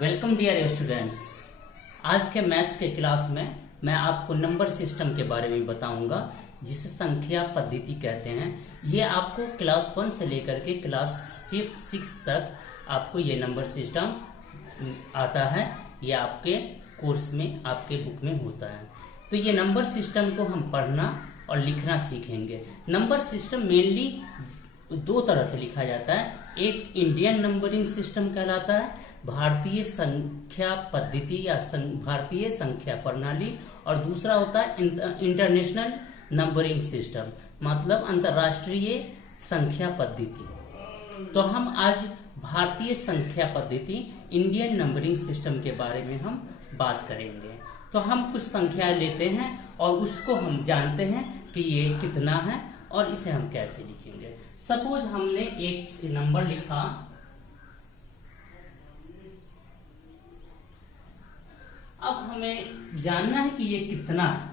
Welcome dear students. आज के maths के क्लास में मैं आपको नंबर सिस्टम के बारे में बताऊंगा, जिसे संख्या पद्धति कहते हैं। ये आपको क्लास 1 से लेकर के क्लास 5th 6th तक आपको ये नंबर सिस्टम आता है। ये आपके कोर्स में, आपके बुक में होता है। तो ये नंबर सिस्टम को हम पढ़ना और लिखना सीखेंगे। नंबर सिस्टम मेनली दो तरह से लिखा जाता है। एक इंडियन नंबरिंग सिस्टम कहलाता है, भारतीय संख्या पद्धति या भारतीय संख्या प्रणाली, और दूसरा होता है इंटरनेशनल नंबरिंग सिस्टम, मतलब अंतर्राष्ट्रीय संख्या पद्धति। तो हम आज भारतीय संख्या पद्धति, इंडियन नंबरिंग सिस्टम के बारे में हम बात करेंगे। तो हम कुछ संख्या लेते हैं और उसको हम जानते हैं कि ये कितना है और इसे हम कैसे लिखेंगे। सपोज हमने एक नंबर लिखा, अब हमें जानना है कि ये कितना है।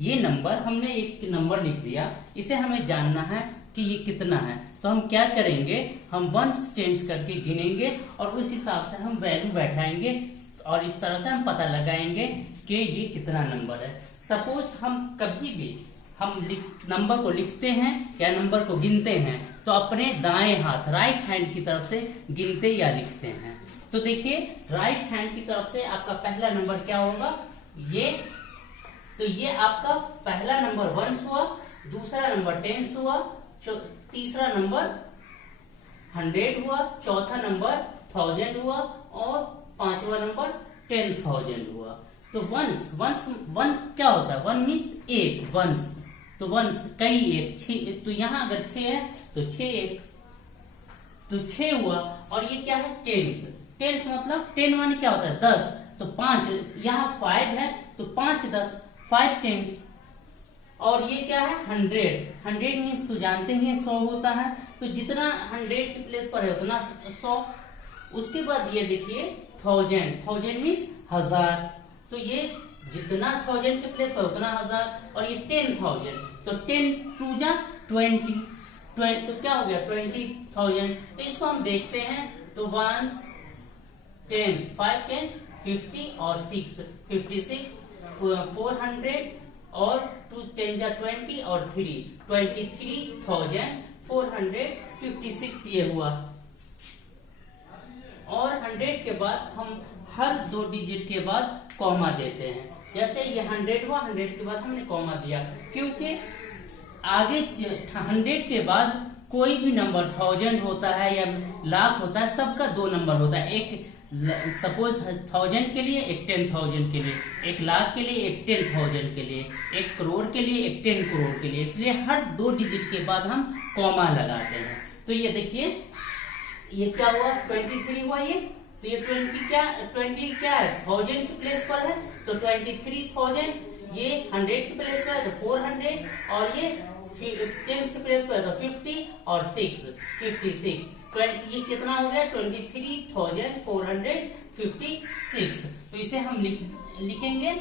ये नंबर, हमने एक नंबर लिख दिया, इसे हमें जानना है कि ये कितना है। तो हम क्या करेंगे, हम वंस टेंस करके गिनेंगे और उस हिसाब से हम वैल्यू बैठाएंगे और इस तरह से हम पता लगाएंगे कि ये कितना नंबर है। सपोज हम कभी भी नंबर को लिखते हैं या नंबर को गिनते हैं तो अपने दाएं हाथ, राइट हैंड की तरफ से गिनते या लिखते हैं। तो देखिए, राइट हैंड की तरफ से आपका पहला नंबर क्या होगा, ये। तो ये आपका पहला नंबर 1 हुआ, दूसरा नंबर 10 हुआ, तीसरा नंबर 100 हुआ, चौथा नंबर 1000 हुआ और पांचवा नंबर 10,000 हुआ। तो वन क्या होता है, 1 मीन्स एक, वंस। तो वंस कई एक, 6। तो यहाँ अगर 6 है तो 6 एक, तो 6 हुआ। और ये क्या है, टेंस। टेंस मतलब 10 माने क्या होता है, 10। तो 5, यहाँ 5 है तो 5 10, 5 टेंस। और ये क्या है, 100 मीन्स तो जानते ही 100 होता है। तो जितना 100 के प्लेस पर है उतना 100। उसके बाद ये देखिए 1000 मीन्स 1000। तो ये जितना 1000 के प्लेस पर उतना 1000। और ये 10,000, तो 10 2 जा 20, तो क्या हो गया 20,000। तो इसको हम देखते हैं तो 1 10 5 10 50 और 6 56, 400 और 2 10 जा 20 और 3 23,456 ये हुआ। और 100 के बाद हम हर 2 डिजिट के बाद कॉमा देते हैं। जैसे ये 100 हुआ, 100 के बाद हमने कॉमा दिया, क्योंकि आगे 100 के बाद कोई भी नंबर 1000 होता है या लाख होता है, सबका 2 नंबर होता है। एक सपोज 1000 के लिए, एक 10,000 के लिए, एक लाख के लिए, एक 10,000 के लिए, एक करोड़ के लिए, एक 10 करोड़ के लिए। इसलिए हर 2 डिजिट के बाद हम कॉमा लगाते हैं। तो ये देखिए, ये क्या हुआ, 23 हुआ ये। तो ये 20 क्या है, 1000 के प्लेस पर है तो 23,000। ये 100 के प्लेस पर है तो 400, और ये 10 के प्लेस पर है तो 50 और 6 56। ये कितना हो गया, 23,456। तो इसे हम लिखेंगे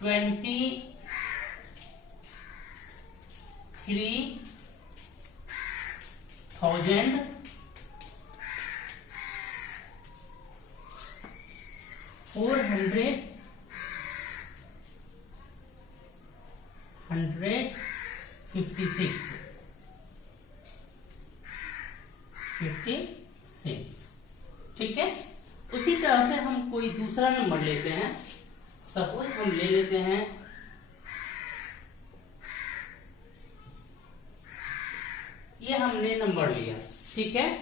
23,456 56। ठीक है। उसी तरह से हम कोई दूसरा नंबर लेते हैं। सपोज हम ले लेते हैं, ये हमने नंबर लिया, ठीक है।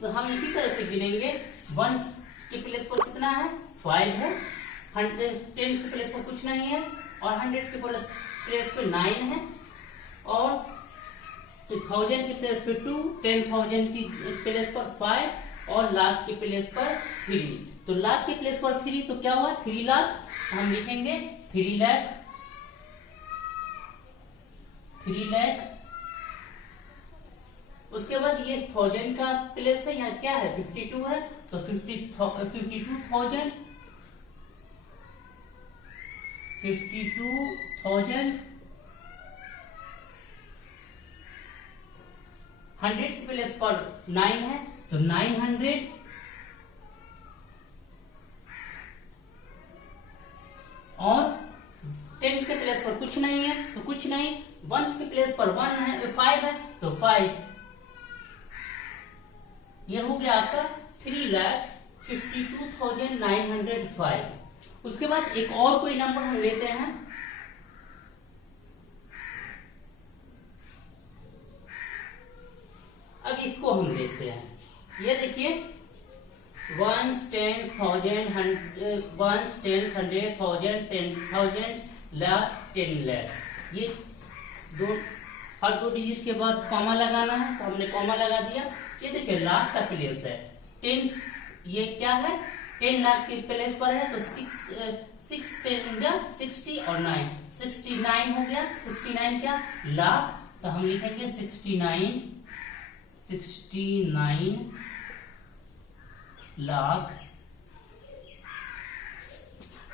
तो हम इसी तरह से गिनेंगे। 1 के प्लेस पर कितना है, 5 है। 10 के प्लेस पर कुछ नहीं है, और 100 के प्लेस पे 9 है, और 1000 के प्लेस पे 2, 10,000 की प्लेस पर 5 और लाख के प्लेस पर 3। तो लाख के प्लेस पर 3 तो क्या हुआ, 3 लाख। हम लिखेंगे 3 लाख। उसके बाद ये 1000 का प्लेस है, यहाँ क्या है, 52 है, तो 52,000 100 के प्लेस पर 9 है तो 900 कुछ नहीं है तो कुछ नहीं, वंस के प्लेस पर 1 है, 5 है तो 5। ये हो गया आपका 3,52,905। उसके बाद एक और कोई नंबर हम लेते हैं। अब इसको हम देखते हैं। ये देखिए 1, 10, 100,000, 10,000, लाख, 10 लाख। ये हर दो डिजिट के बाद कॉमा लगाना है तो हमने कॉमा लगा दिया। ये देखिए लाख का प्लेस है 10, ये क्या है 10 लाख के प्लेस पर है तो 6 10 जा 60 और 9 69 हो गया। 69 क्या लाख, तो हम लिखेंगे 69 लाख।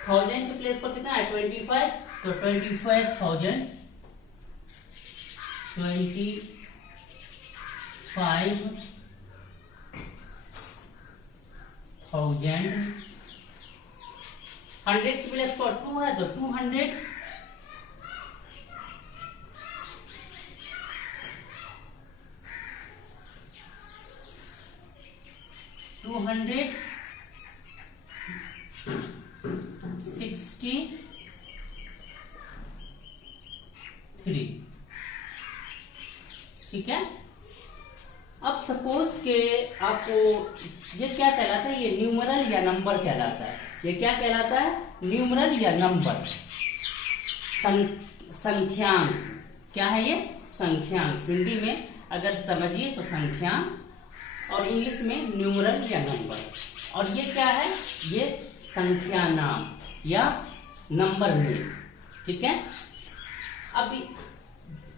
1000 के प्लेस पर कितना है 25, तो 25,000, 25,000। 100 के प्लेस पर 2 है तो 200, 263। ठीक है। अब सपोज के आपको ये क्या कहलाता है, ये न्यूमरल या नंबर कहलाता है। ये क्या कहलाता है, न्यूमरल या नंबर, संख्यांक। क्या है ये, संख्यांक। हिंदी में अगर समझिए तो संख्यांक, और इंग्लिश में न्यूमरल या नंबर। और ये क्या है, ये संख्या नाम या नंबर नेम। ठीक है। अब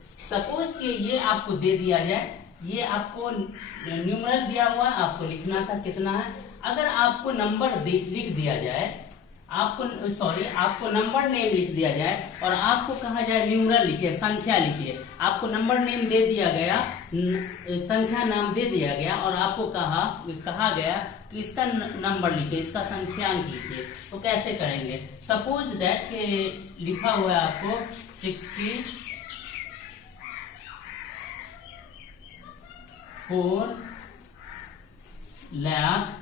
सपोज कि ये आपको दे दिया जाए, ये आपको न्यूमरल दिया हुआ है, आपको लिखना था कितना है। अगर आपको नंबर लिख दिया जाए, आपको नंबर नेम लिख दिया जाए और आपको कहा जाए न्यूमरल लिखिए, संख्या लिखिए। आपको नंबर नेम दे दिया गया, संख्या नाम दे दिया गया और आपको कहा गया कि इसका नंबर लिखिए, इसका संख्यांक लिखिए, तो कैसे करेंगे। सपोज दैट लिखा हुआ है आपको 64,20,000।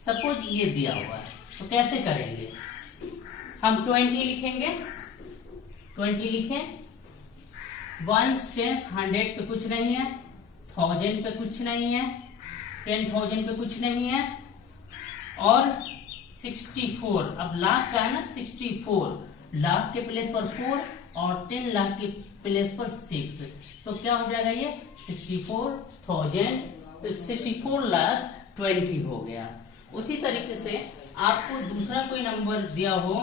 सपोज ये दिया हुआ है तो कैसे करेंगे, हम 20 लिखेंगे। 20 लिखें, 1 10 100 पे कुछ नहीं है, 1000 पे कुछ नहीं है, 10,000 पे कुछ नहीं है, और 64। अब लाख का है ना, 64 लाख के प्लेस पर 4 और 10 लाख के प्लेस पर 6, तो क्या हो जाएगा ये 64,20 हो गया। उसी तरीके से आपको दूसरा कोई नंबर दिया हो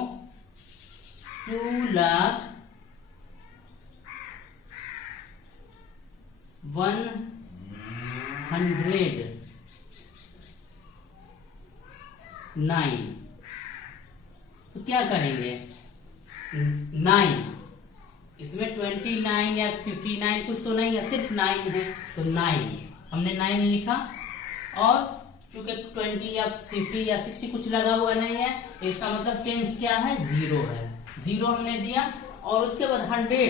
2,01,009, तो क्या करेंगे 9, इसमें 29 या 59 कुछ तो नहीं है, सिर्फ 9 है तो 9 हमने 9 लिखा। और चूंकि 20 या 50 या 60 कुछ लगा हुआ नहीं है तो इसका मतलब 10 क्या है 0 है, 0 हमने दिया। और उसके बाद 100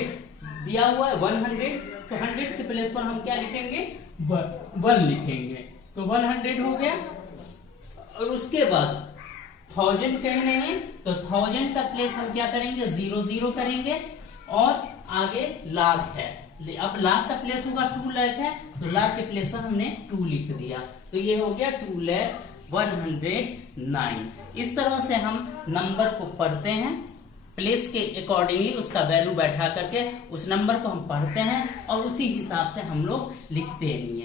दिया हुआ है 100, तो 100 के प्लेस पर हम क्या लिखेंगे 1 लिखेंगे, तो 100 हो गया। और उसके बाद 1000 कहीं नहीं है तो 1000 का प्लेस हम क्या करेंगे 0 करेंगे, और आगे लाख है। अब लाख का प्लेस होगा 2 लाख है तो लाख के प्लेस पर हमने 2 लिख दिया, तो ये हो गया 2,01,009। इस तरह से हम नंबर को पढ़ते हैं, प्लेस के अकॉर्डिंगली उसका वैल्यू बैठा करके उस नंबर को हम पढ़ते हैं और उसी हिसाब से हम लोग लिखते भी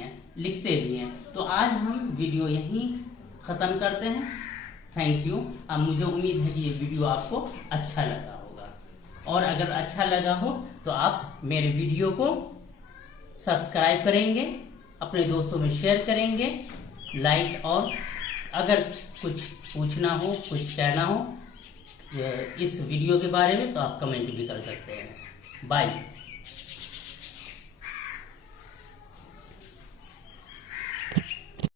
हैं। तो आज हम वीडियो यहीं खत्म करते हैं। Thank you. अब मुझे उम्मीद है कि ये वीडियो आपको अच्छा लगा होगा, और अगर अच्छा लगा हो तो आप मेरे वीडियो को सब्सक्राइब करेंगे, अपने दोस्तों में शेयर करेंगे, लाइक, और अगर कुछ पूछना हो, कुछ कहना हो इस वीडियो के बारे में तो आप कमेंट भी कर सकते हैं। बाय।